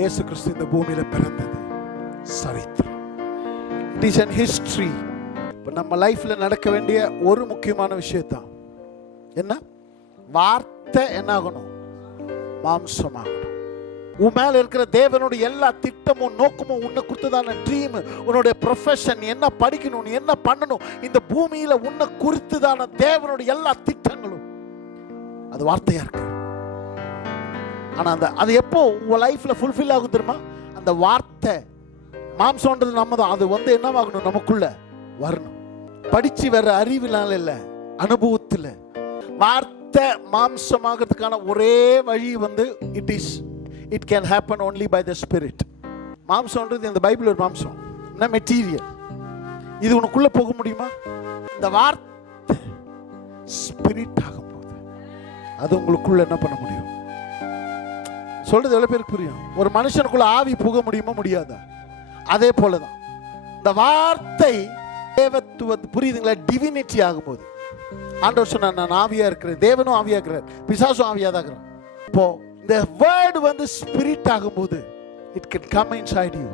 இயேசு கிறிஸ்து இந்த பூமியில பிறந்தது சரித்திரம். It is an history. இப்போ நம்ம லைஃப்ல நடக்க வேண்டிய ஒரு முக்கியமான விஷயத்தான் என்ன? வார்த்தை என்ன ஆகணும்? மாம்சமாகணும். உன் மேல இருக்கிற தேவனுடைய எல்லா திட்டமும் நோக்கமும், உன்னை குறித்துதான ட்ரீம், உன்னுடைய ப்ரொஃபஷன், என்ன படிக்கணும், என்ன பண்ணணும், இந்த பூமியில உன்னை குறித்துதான தேவனுடைய எல்லா திட்டங்களும் அது வார்த்தையா இருக்கு. ஆனா அது எப்போ உங்க லைஃப்ல ஃபுல்ஃபில் ஆகும் தெரியுமா? அந்த வார்த்தை மாம்சம்ன்றது நம்ம தான். அது என்னவாகணும்? நமக்குள்ள வரணும். படிச்சு வர அறிவினால இல்ல, அனுபவத்தில். வார்த்தை மாம்சமாகிறதுக்கான ஒரே வழி it can happen only by the spirit. மாம்சம்ன்றது இந்த பைபிள் ஒரு மாம்சம், என்ன மெட்டீரியல். இது உனக்குள்ள போக முடியுமா? இந்த வார்த்தை ஸ்பிரிட் ஆகும்போது அது உங்களுக்குள்ள என்ன பண்ண முடியும்? சொல்றது எவ்வளவு பேருக்கு புரியும்? ஒரு மனுஷனுக்குள்ள ஆவி புக முடியுமா? முடியாதா? அதே போலதான் இந்த வார்த்தை தேவத்துவம், புரியுதுங்களா? டிவினிட்டி ஆகும்போது ஆண்டவர் சொன்னார், நான் ஆவியா இருக்கிறேன். தேவனும் ஆவியா இருக்கிறார், பிசாசும் ஆவியா தான் இருக்கிறான். இப்போ இந்த வேர்டு ஸ்பிரிட் ஆகும்போது it can come inside you.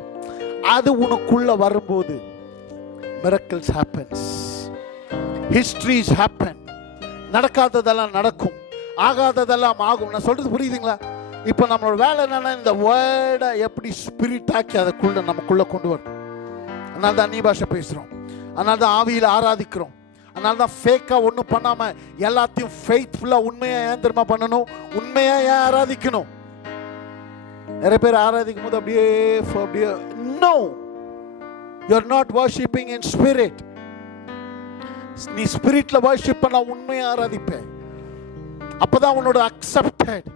அது உனக்குள்ள வரும்போது miracles happens, histories happen. நடக்காததெல்லாம் நடக்கும், ஆகாததெல்லாம் ஆகும். நான் சொல்றது புரியுதுங்களா? இப்போ நம்மளோட வேலை என்னன்னா, இந்த வேர்டை எப்படி ஸ்பிரிட் ஆக்கி அதுக்குள்ள நமக்குள்ள கொண்டு வரும். அதனால தான் அந்நிய பாஷை பேசுறோம், அதனால தான் ஆவியில் ஆராதிக்கிறோம், அதனால தான் ஃபேக்கா ஒன்றும் பண்ணாம எல்லாத்தையும் ஃபெய்த்ஃபுல்லா உண்மையா ஏன் தெரியுமா பண்ணணும்? உண்மையா ஏன் ஆராதிக்கணும்? நிறைய பேர் ஆராதிக்கும் போது அப்படியே no, you are not worshipping in spirit. நீ ஸ்பிரிட்ல வர்ஷிப் பண்ணா உண்மையா ஆராதிப்பேன். அப்பதான் உன்னோட அக்செப்டட்,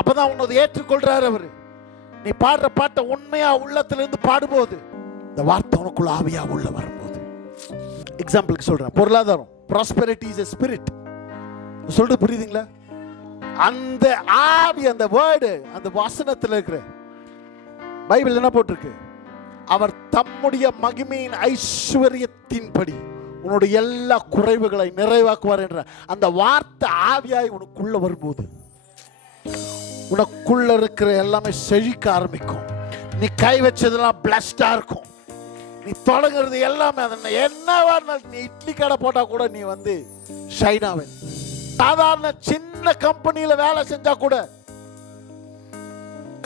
அப்பதான் உன்னோட ஏற்றுக்கொள்றாரு அவரு. நீ பாடுற பாட்டை உண்மையா உள்ளத்திலிருந்து பாடும்போது இந்த வார்த்தை உனக்குள்ள ஆவியா உள்ள வரும்போது. எக்ஸாம்பிளுக்கு சொல்றேன், பொருளாதாரம், ப்ராஸ்பெரிட்டி இஸ் எ ஸ்பிரிட். சொல்றது புரியுதுங்களா? அந்த ஆவி, அந்த வேர்டு, அந்த வசனத்தில் இருக்கிற பைபிள் என்ன போட்டிருக்கு? அவர் தம்முடைய மகிமையின் ஐஸ்வர்யத்தின்படி உன்னுடைய எல்லா குறைவுகளை நிறைவாக்குவார் என்ற அந்த வார்த்தை ஆவியாய் உனக்குள்ள வரும்போது உனக்குள்ள இருக்கிற எல்லாமே செழிக்க ஆரம்பிக்கும். நீ கை வச்சதெல்லாம் பிளஸ்டா இருக்கும். நீ தொடங்குறது எல்லாமே என்னவா இருந்தாலும், நீ இட்லி கடை போட்டா கூட நீ ஷைன் ஆவே. சாதாரண சின்ன கம்பெனியில வேலை செஞ்சா கூட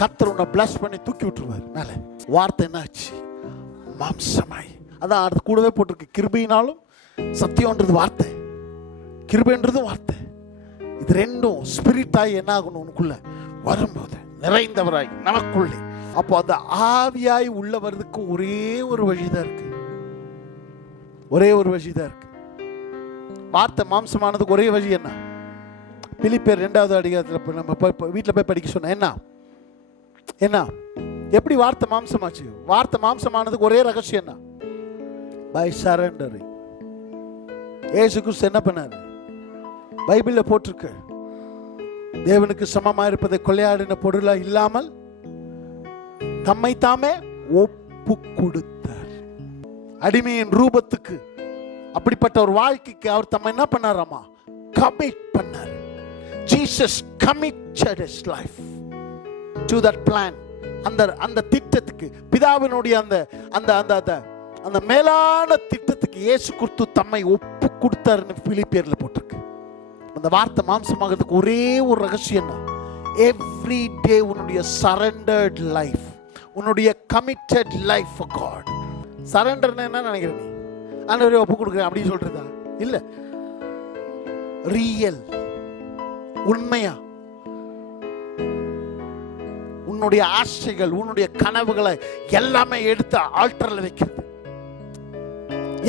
கர்த்தர் உன்னை பிளஸ் பண்ணி தூக்கி விட்டுருவார் மேல. வார்த்தை என்னாச்சு? மாம்சமாய். அதான் அது கூடவே போட்டிருக்கு, கிருபையினாலும் சத்தியம்ன்றது வார்த்தை, கிருபைன்றதும் வார்த்தை. இது ரெண்டும் ஸ்பிரிட் ஆகி என்ன ஆகணும்? உனக்குள்ள வரும்போது நிறைந்தவராய் நமக்குள்ளே. அப்போ அந்த ஆவியாய் உள்ள வர்றதுக்கு ஒரே ஒரு வழிதான் இருக்கு, ஒரே ஒரு வழிதான் இருக்கு. வார்த்தை மாம்சமானதுக்கு ஒரே வழி என்ன? பிலிப்பியர் 2வது அதிகாரத்தில் நம்ம வீட்டில் போய் படிக்க சொன்ன என்ன எப்படி வார்த்தை மாம்சமாச்சு? வார்த்தை மாம்சமானதுக்கு ஒரே ரகசியம் என்ன? By surrendering. இயேசு கிறிஸ்து என்ன பண்ணாரு? பைபிள்ல போட்டிருக்கு, தேவனுக்கு சமமா இருப்பதை கொள்ளையாடின பொருளா இல்லாமல் தம்மை தாமே ஒப்பு கொடுத்தார். அடிமையின் ரூபத்துக்கு, அப்படிப்பட்ட ஒரு வாழ்க்கைக்கு அவர் தம்மை என்ன பண்ணாராமா? கமிட் பண்ணார். Jesus committed his life to that plan. அந்த திட்டத்துக்கு, பிதாவினுடைய அந்த மேலான திட்டத்துக்கு இயேசு கிறிஸ்து தம்மை ஒப்பு கொடுத்தாருன்னு பிலிப்பியர்ல போட்டிருக்கு. அந்த வார்த்தை மாம்சமாகிறதுக்கு ஒரே ஒரு ரகசியம் தான், எவ்ரி டே உன்னுடைய சரண்டர்ட் லைஃப், உன்னுடைய கமிட்டட் லைஃப் ஃபார் காட். சரண்டர்னா என்ன நினைக்கிற நீ? ஆண்டவரே ஒப்பு கொடுக்குறேன் அப்படின்னு சொல்றதா? இல்ல, ரியல், உண்மையா உன்னுடைய ஆசைகள், உன்னுடைய கனவுகளை எல்லாமே எடுத்து ஆல்டர்ல வைக்கிறது.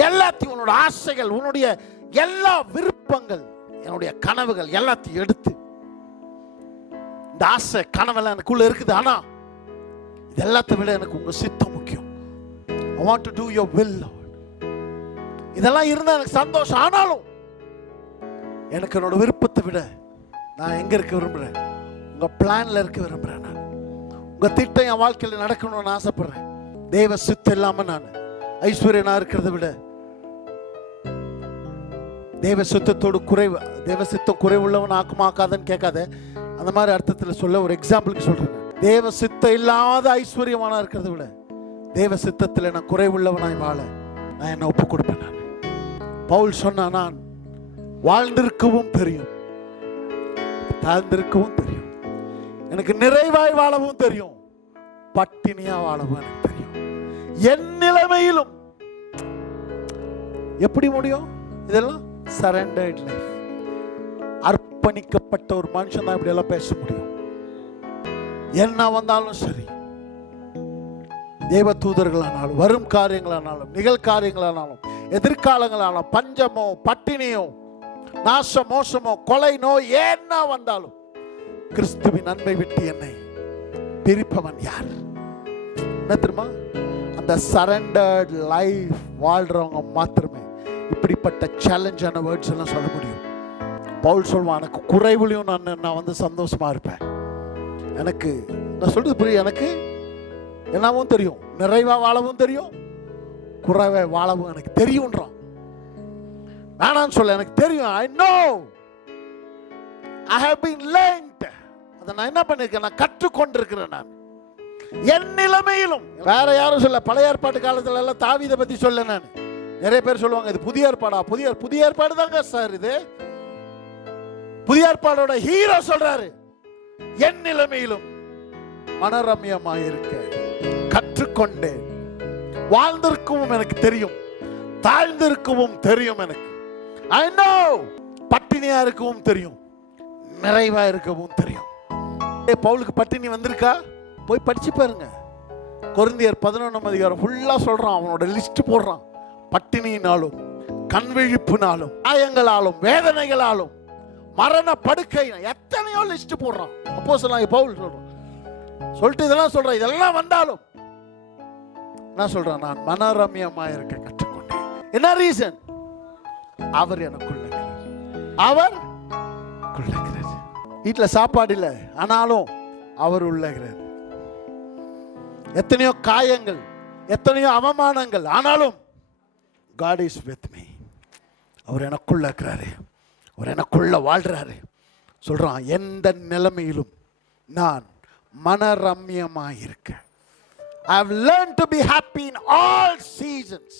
எல்லாத்தையும், உன்னோட ஆசைகள், உன்னுடைய எல்லா விருப்பங்கள், என்னுடைய கனவுகள் எல்லாத்தையும் எடுத்து, இந்த ஆசை கனவெல்லாம் எனக்குள்ள இருக்குது, ஆனா இது எல்லாத்தை விட எனக்கு உங்க சித்தம் முக்கியம். I want to do your will, Lord. இதெல்லாம் இருந்தா எனக்கு சந்தோஷம். ஆனாலும் எனக்கு என்னோட விருப்பத்தை விட நான் எங்க இருக்க விரும்புறேன்? உங்க பிளான்ல இருக்க விரும்புறேன். நான் உங்க திட்டம் என் வாழ்க்கையில் நடக்கணும்னு ஆசைப்படுறேன். தேவ சித்தம் இல்லாம நான் ஐஸ்வர்யனா இருக்கிறத விட தேவ சித்தத்தோடு குறைவு, தேவ சித்தம் குறைவுள்ளவன் ஆக்குமாக்காதன்னு கேட்காத. அந்த மாதிரி அர்த்தத்தில் சொல்ல ஒரு எக்ஸாம்பிளுக்கு சொல்றேன். தேவ சித்தம் இல்லாத ஐஸ்வர்யமானா இருக்கிறத விட தேவ சித்தத்தில் நான் குறைவுள்ளவனாய் வாழ நான் என்ன ஒப்பு கொடுப்பேன். நான் பவுல் சொன்னா, நான் வாழ்ந்திருக்கவும் தெரியும், தாழ்ந்திருக்கவும் தெரியும், எனக்கு நிறைவாய் வாழவும் தெரியும், பட்டினியா வாழவும் எனக்கு தெரியும். என் நிலைமையிலும் எப்படி முடியும்? இதெல்லாம் சரண்டர்ட் லைஃப். அர்ப்பணிக்கப்பட்ட ஒரு மனுஷன் தான் இப்படி எல்லாம் பேச முடியும். என்ன வந்தாலும் சரி, தேவ தூதர்களானாலும், வரும் காரியங்களானாலும், நிகழ்காரியங்களானாலும், எதிர்காலங்களானாலும், பஞ்சமோ பட்டினியோ நாச மோசமோ கொலை நோய் என்ன வந்தாலும் கிறிஸ்துவின் அன்பை விட்டு என்னை பிரிப்பவன் யார்? என்ன தெரியுமா? அந்த சரண்டர்ட் லைஃப் வாழ்றவங்க மாத்திரமே இப்படிப்பட்ட சேலஞ்சான வேர்ட்ஸ் எல்லாம் சொல்ல முடியும். பவுல் சொல்வான், எனக்கு குறைவுலையும் நான் வந்து சந்தோஷமா இருப்பேன். எனக்கு நான் சொல்றது புரியும், எனக்கு என்னவும் தெரியும், நிறைவா வாழவும் தெரியும், குறைவை வாழவும் எனக்கு தெரியும்ன்றான். வேணான்னு சொல்ல, எனக்கு தெரியும். I know, I have been learned. அதை நான் என்ன பண்ணிருக்கேன்? நான் கற்றுக்கொண்டிருக்கிறேன். நான் என் நிலைமையிலும், வேற யாரும் சொல்ல. பழைய ஏற்பாட்டு காலத்துல எல்லாம் தாவீதை பத்தி சொல்ல. நான் நிறைய பேர் சொல்லுவாங்க, இது புதிய ஏற்பாடா? புதிய ஏற்பாடு தாங்க சார் இது. புதிய ஏற்பாடோட ஹீரோ சொல்றாரு, என் நிலைமையிலும் மனரம்யமாயிருக்க கற்றுக்கொண்டேன், வாழ்ந்திருக்கவும் எனக்கு தெரியும், தாழ்ந்திருக்கவும் தெரியும். எனக்கு I know, பட்டினியா இருக்கவும் தெரியும், நிறைவா இருக்கவும் தெரியும். பவுலுக்கு பட்டினி வந்திருக்கா? போய் படிச்சு பாருங்க. கொரிந்தியர் 11ஆம் அதிகாரம் ஃபுல்லா சொல்றான். அவனோட லிஸ்ட் போடுறான். பட்டினியினாலும், கண்விழிப்புனாலும், காயங்களாலும், வேதனைகளாலும், மரண படுக்கை, எத்தனையோ லிஸ்ட் போடுறான். அப்போஸ்தலனாகிய பவுல் சொல்றான். சொல்லிட்டு இதெல்லாம் சொல்றான். இதெல்லாம் வந்தாலும் நான் சொல்றேன், நான் மனரம்யமா இருக்க கற்றுக்கொண்டேன். என்ன ரீசன்? அவர் எனக்குள்ள இருக்கிறார். அவர் இருக்கிறார். வீட்டுல சாப்பாடு இல்லை, ஆனாலும் அவர் உள்ளகிறார். எத்தனையோ காயங்கள், எத்தனையோ அவமானங்கள், ஆனாலும் God is with me. அவர் எனக்குள்ள இருக்கிறாரு, அவர் எனக்குள்ள வாழ்றாரு. சொல்றான், எந்த நிலைமையிலும் நான் மனரம்யமாயிருக்க. I have learned to be happy in all seasons.